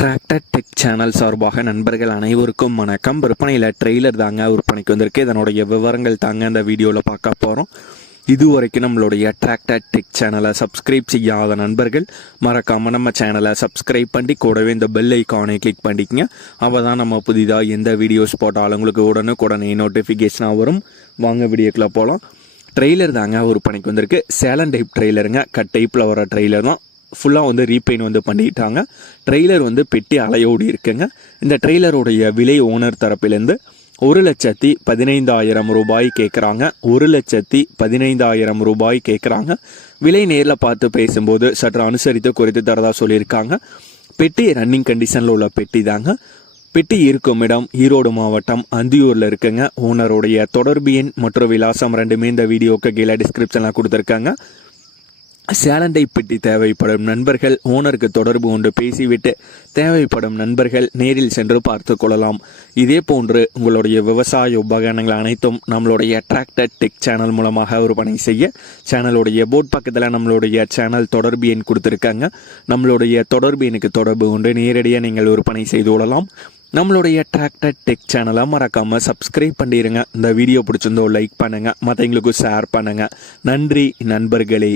Tractor tech channel சார்பாக நண்பர்கள் அனைவருக்கும் வணக்கம். விற்பனையில் ட்ரெய்லர் தாங்க விற்பனைக்கு வந்திருக்கு. இதனுடைய விவரங்கள் தாங்க இந்த வீடியோவில் பார்க்க போகிறோம் இதுவரைக்கும் நம்மளுடைய டிராக்டர் டெக் சேனலை சப்ஸ்கிரைப் செய்யாத நண்பர்கள் மறக்காமல் நம்ம சேனலை சப்ஸ்கிரைப் பண்ணி கூடவே இந்த பெல் ஐக்கானை கிளிக் பண்ணிக்கங்க. அப்போ தான் நம்ம புதிதாக எந்த வீடியோஸ் போட்டாலும் உங்களுக்கு உடனுக்குடனே நோட்டிஃபிகேஷனாக வரும். வாங்க வீடியோக்குள்ளே போகலாம் ட்ரெய்லர் தாங்க விற்பனைக்கு வந்திருக்கு. சேலன் டைப் ட்ரெய்லருங்க கட் டைப்பில் வர ட்ரெய்லர் தான். ஃபுல்லாக வந்து ரீபெயின் வந்து பண்ணிட்டாங்க. ட்ரெய்லர் வந்து பெட்டி அலையோடி இருக்குங்க. இந்த ட்ரெய்லருடைய விலை ஓனர் தரப்பிலேருந்து ஒரு லட்சத்தி பதினைந்தாயிரம் ரூபாய் கேட்குறாங்க ஒரு லட்சத்தி பதினைந்தாயிரம் ரூபாய் கேட்குறாங்க விலை நேரில் பார்த்து பேசும்போது சற்று அனுசரித்து குறைத்து தரதா சொல்லியிருக்காங்க. பெட்டி ரன்னிங் கண்டிஷனில் உள்ள பெட்டி தாங்க. பெட்டி இருக்கும் இடம் ஈரோடு மாவட்டம் அந்தியூரில் இருக்குங்க. ஓனருடைய தொடர்பு எண் மற்றும் விலாசம் ரெண்டுமே இந்த வீடியோக்கு கீழே டிஸ்கிரிப்ஷனில் கொடுத்துருக்காங்க. சேலண்டை பெட்டி தேவைப்படும் நண்பர்கள் ஓனருக்கு தொடர்பு கொண்டு பேசிவிட்டு தேவைப்படும் நண்பர்கள் நேரில் சென்று பார்த்து கொள்ளலாம். இதே போன்று உங்களுடைய விவசாய உபகரணங்கள் அனைத்தும் நம்மளுடைய அட்ராக்டட் டெக் சேனல் மூலமாக விற்பனை செய்ய சேனலுடைய போர்ட் பக்கத்தில் நம்மளுடைய சேனல் தொடர்பு எண் கொடுத்துருக்காங்க. நம்மளுடைய தொடர்பு எண்ணுக்கு தொடர்பு கொண்டு நேரடியாக நீங்கள் விற்பனை செய்து கொள்ளலாம். நம்மளுடைய டிராக்டர் டெக் சேனலை மறக்காமல் சப்ஸ்கிரைப் பண்ணிடுங்க இந்த வீடியோ பிடிச்சிருந்தோ லைக் பண்ணுங்கள் மற்றவங்களுக்கும் ஷேர் பண்ணுங்கள் நன்றி நண்பர்களே.